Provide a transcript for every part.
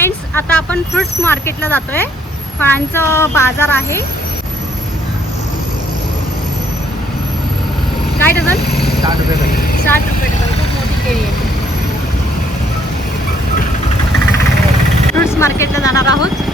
Friends, आता आपण fruits मार्केटला जातोय. फळांचं बाजार आहे. काय डझन? 60 रुपये डझन. 60 रुपये डझन. खूप मोठी केळी आहे. फ्रुट्स मार्केटला जाणार आहोत.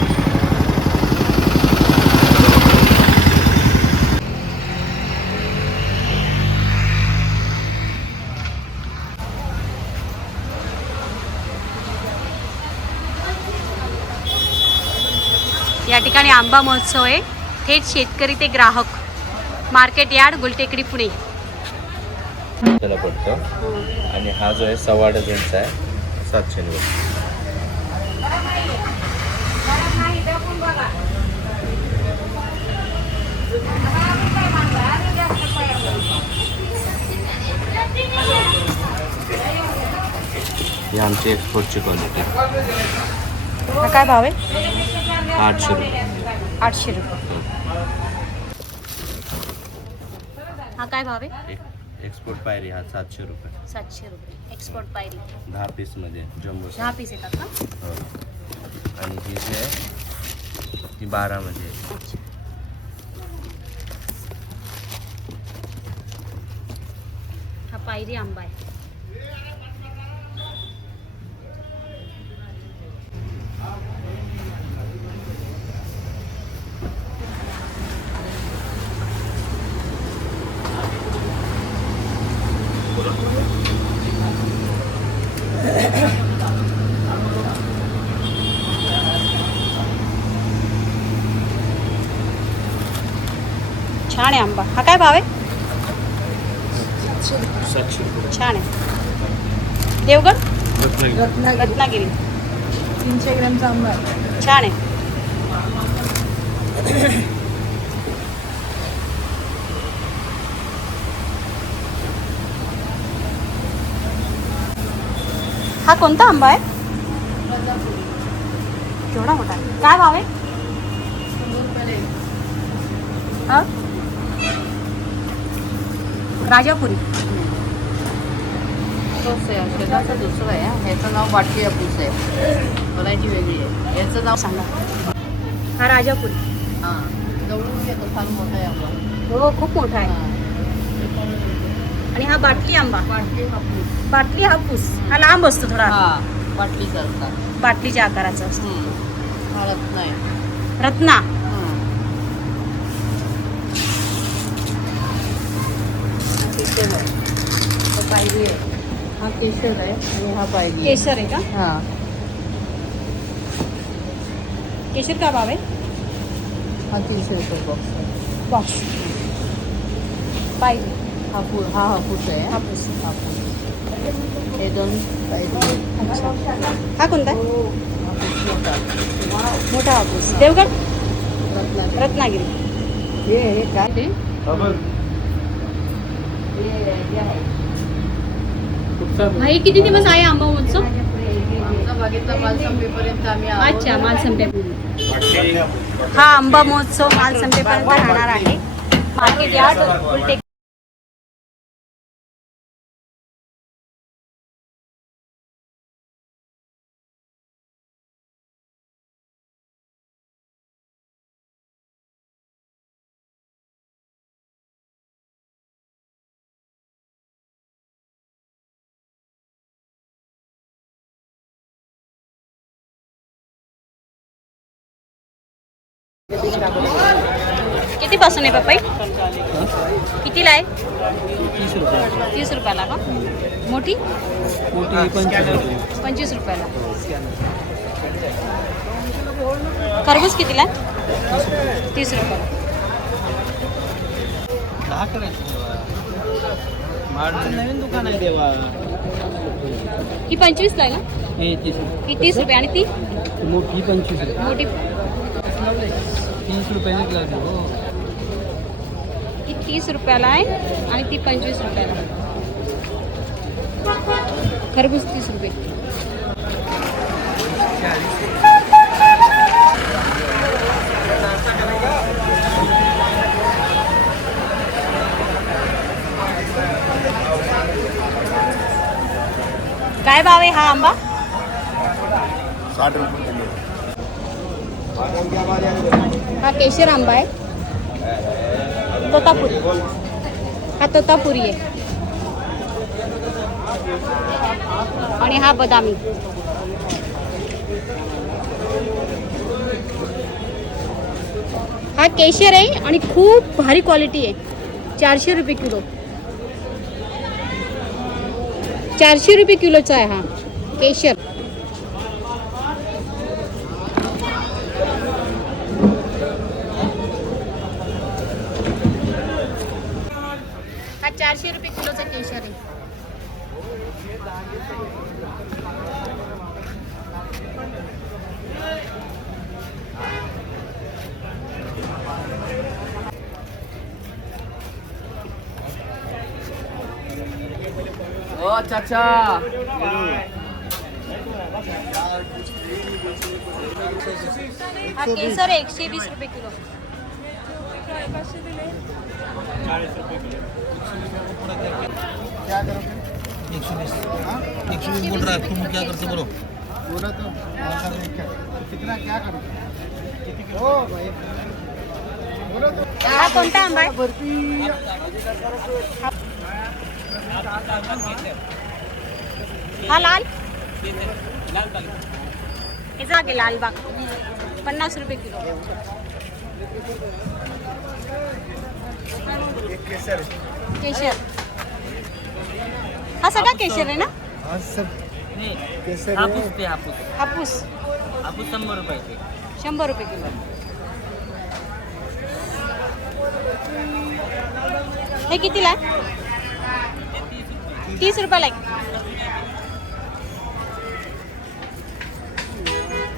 या ठिकाणी आंबा महोत्सव आहे. थेट शेतकरी ते ग्राहक. Market yard, Gultekdi, Pune. त्याला पडतो. आणि हा जो आहे 1.25 डझनचा आहे, 700 रुपये. ही आमची एक्सपोर्टची क्वालिटी. हा काय भाव आहे? 800 रुपये. 800 रुपये. हा काय भाव आहे? एक्सपोर्ट पायरी हा 700 रुपये. 700 रुपये. एक्सपोर्ट पायरी 10 पीसमध्ये जम्बो. 10 पीस येतात का? हो. आणि ही जी आहे ती 12 मध्ये आहे. अच्छा. हा पायरी आंबा आहे. छान आहे आंबा. हा काय भाव आहे? 700 रुपये. छान आहे. देवगड, रत्नागिरी. 300 ग्रॅमचा आंबा आहे. छान आहे. हा कोणता आंबा आहे? केवढा मोठा आहे. काय भाव आहे? हा? राजापुरी. तोच आहे. शेताचं दुसरं आहे. ह्याचं नाव बाटली हापूस आहे. बनायची वेगळी आहे. याचं नाव सांगा. हा राजापुरी. हां, जवळून येतो. फार मोठा आहे आंबा. हो, खूप मोठा आहे. हां. आणि हा बाटली आंबा. बाटली हापूस. बाटली हापूस. हा लांब असतो थोडा. हां, बाटलीचा असतात. बाटलीच्या आकाराचा असतो. हा रत्न आहे. रत्ना. हां. केशर आहे. हा पायरी आहे. हा केशर आहे आणि हा पायरी आहे. केशर आहे का? हां. केशर का भाव आहे? हा 300 रुपये बॉक्स आहे. बॉक्स. पायरी. हा हापूस आहे. हापूस. हापूस. हे 2 पायरी आहे. अच्छा. हा कोणता आहे? हापूस मोठा. मोठा हापूस. देवगड, रत्नागिरी. रत्नागिरी. हे काय ते? हे आहे. हे किती दिवस आहे आंबा महोत्सव? आमचा बागेतला माल संपेपर्यंत आम्ही आहोत. अच्छा, माल संपेपर्यंत. हा आंबा महोत्सव माल संपेपर्यंत राहणार आहे. Market yard, Gultekdi. किती पासून आहे पपई? कितीला आहे? 30 रुपये. 30 रुपयाला का? मोठी? मोठी 25 रुपये. 25 रुपयाला. खरबूज कितीला? 30 रुपयाला. 10 करायचं नवीन दुकान आहे देवा. ही 25ला आहे ना? हे 30 ही 30 रुपये. आणि ती मोठी 25 रुपये. मोठी 30 रुपये ग्लास हो. ही 30 रुपयाला आहे आणि ती 25 रुपयाला. खरबूज 30 रुपये. काय भाव आहे हा आंबा? 60 रुपये किलो. हा केशर आंबा आहे, तोतापुरी. हा तोतापुरी आहे आणि हा बदामी. हा केशर आहे आणि खूप भारी क्वालिटी आहे. 400 रुपये किलो. 400 रुपये किलोचा आहे हा केशर. हा 400 रुपये किलोचा केशर आहे. ओ चाचा हा केसर आहे 120 रुपये किलो. क्या करोगे? 120 बोल रहा है, तुम क्या करते बोलो? बोला तो कितना क्या करोगे? ओ भाई बोलो तो. हा कोणता आंबा आहे? हा लाल. हे जागे लालबाग 50 रुपये किलो. केसर. केशर हा सगळा केशर आहे ना? हाँ सब नाही केसर हापूस है. ते हापूस हापूस हापूस 100 रुपयाचे. 100 रुपये किलो. हे कितीला आहे? 30 रुपयाला आहे.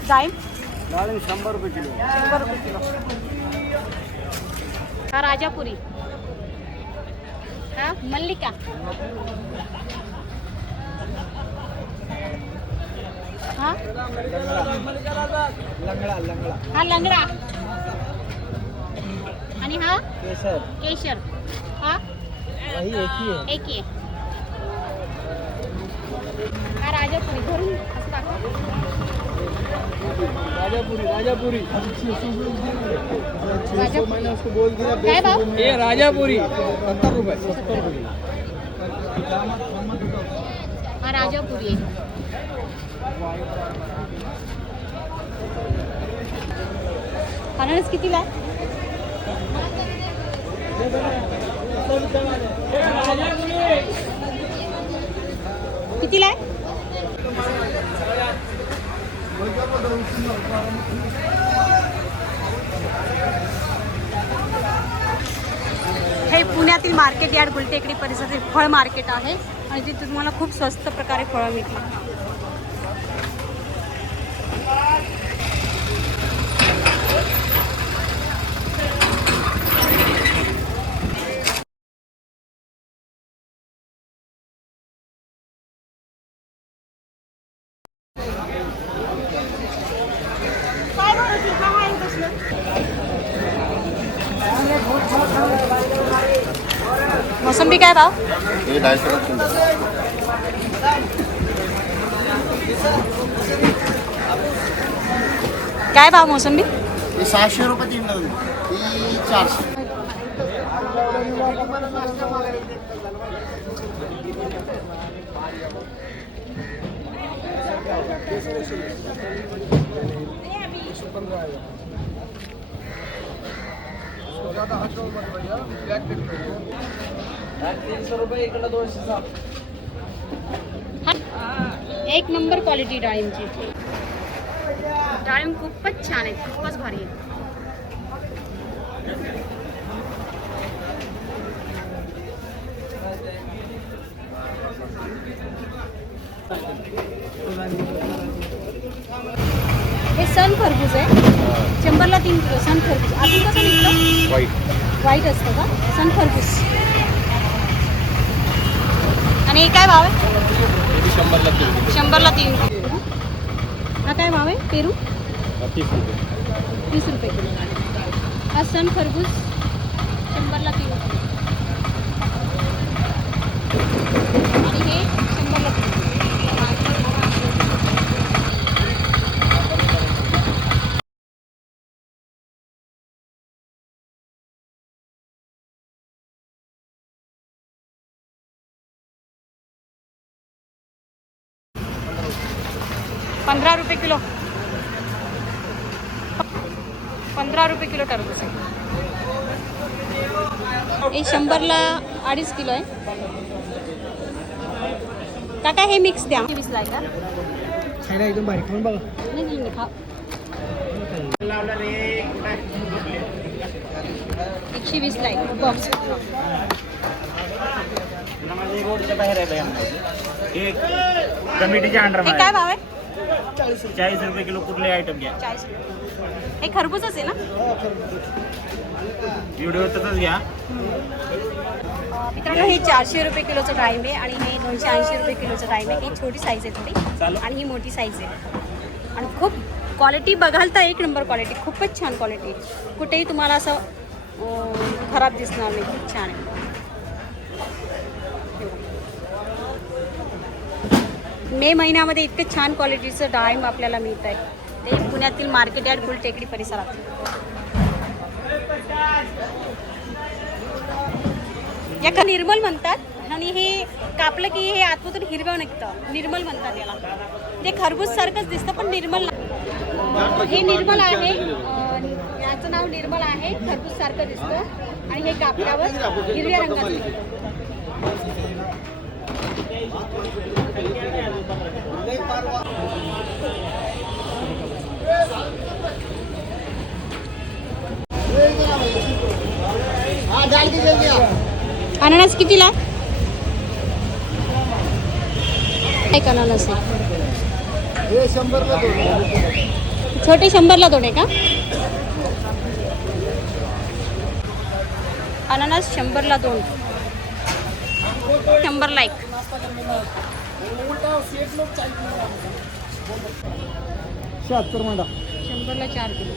जाईम डाळिंब 100 रुपये किलो. 100 रुपये किलो. हा राजापुरी. हा मल्लिका. हा लंगड़ा लंगड़ा हा लंगडा. आणि हा केसर केशर. हा वही एक ही है. एक आहे. हा राजापुरी धरून असं दाखवा. राजापुरी राजापुरी. राजापुरी. मैंने उसको बोल दिया. काय भाव? ये राजापुरी 70 रुपये. हा राजापुरी आहे. अननस कितीला आहे? कितीला आहे? हे पुण्यातील मार्केट यार्ड गुलटेकडी परिसरातील फळ मार्केट आहे आणि तिथे तुम्हाला खूप स्वस्त प्रकारे फळं मिळतील. मोसंबी काय भाव? ये 250 किलो. काय भाव मोसंबी? ये 600 रुपये 3 डझन. ही 400. एक नंबर क्वालिटी डाळिंबची. डाळिंब खूपच छान आहे, खूपच भारी आहे. हे सन खरबूज आहे, 100ला 3 किलो सन खरबूज. अजून कसं निघतं? व्हाईट असतं का सन खरबूज? आणि हे काय भाव आहे? 100ला 3 किलो. हा काय भाव आहे? पेरू 30 रुपये किलो. हा सन खरबूज 100ला 3 किलो. आणि हे 100ला 3 किलो. 15 रुपये किलो. 15 रुपये किलो टरबूज आहे. हे 100ला 2.5 किलो आहे. काका हे मिक्स द्या. 20 ला आहे का? खायला एकदम बारीक पण बघा. नाही नाही नाही, खा. 120 ला आहे बॉक्स. रोडच्या बाहेर आहे एक कमिटीच्या अंडर हे काय भाव आहे? 40 रुपये किलो कुठले आयटम घ्या. 40 रुपये. हे खरबूजच आहे ना? व्हिडिओ तसंच घ्या. मित्रांनो हे 400 रुपये किलोचं डाळिंब आहे आणि हे 280 रुपये किलोचं डाळिंब आहे. ही छोटी साईज आहे थोडी आणि ही मोठी साईज आहे. आणि खूप क्वालिटी बघाल तर एक नंबर क्वालिटी, खूपच छान क्वालिटी. कुठेही तुम्हाला असं खराब दिसणार नाही. खूप छान आहे. मे महिन्यामध्ये इतकं छान क्वालिटीचं डाळिंब आपल्याला मिळत आहे. ते पुण्यातील मार्केट यार्ड गुलटेकडी परिसरात. याला निर्मल म्हणतात आणि हे कापलं की हे आतमधून हिरवं निघतं. निर्मल म्हणतात याला. ते खरबूज सारखंच दिसतं पण निर्मल हे निर्मल आहे. याचं नाव निर्मल आहे. खरबूज सारखं दिसतं आणि हे कापल्यावर हिरव्या रंगाचं निघतं. अननस कितीला? एक अननस आहे. हे 100ला 2. छोटे 100ला 2 आहे का? अननस 100ला 2. 100ला 1. 76 मांडा. 100ला 4 किलो.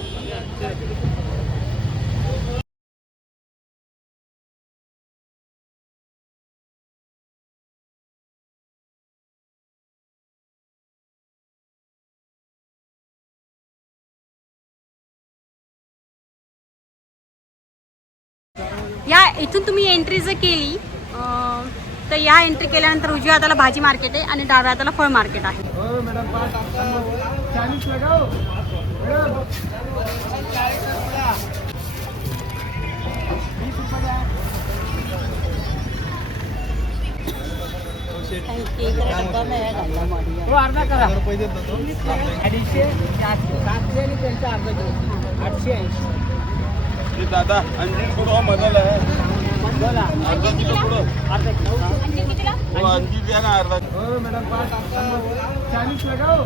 या इथून तुम्ही एंट्री जर केली तर या एंट्री केल्यानंतर उजव्या हाताला भाजी मार्केट आहे आणि डाव्या हाताला फळ मार्केट आहे. हो मॅडम 40 लगाओ. हो अर्धा करा. रुपये देत होतो. 250 700 आणि त्यांचा अर्धा किलो 880. दादा अंजीर कुठं मदल आहे. बोला अर्धा किलो कुठं. अर्धा किलो. अंजीर कितीला? हो अंजीर द्या ना अर्धा. हो मॅडम 40 लगाओ.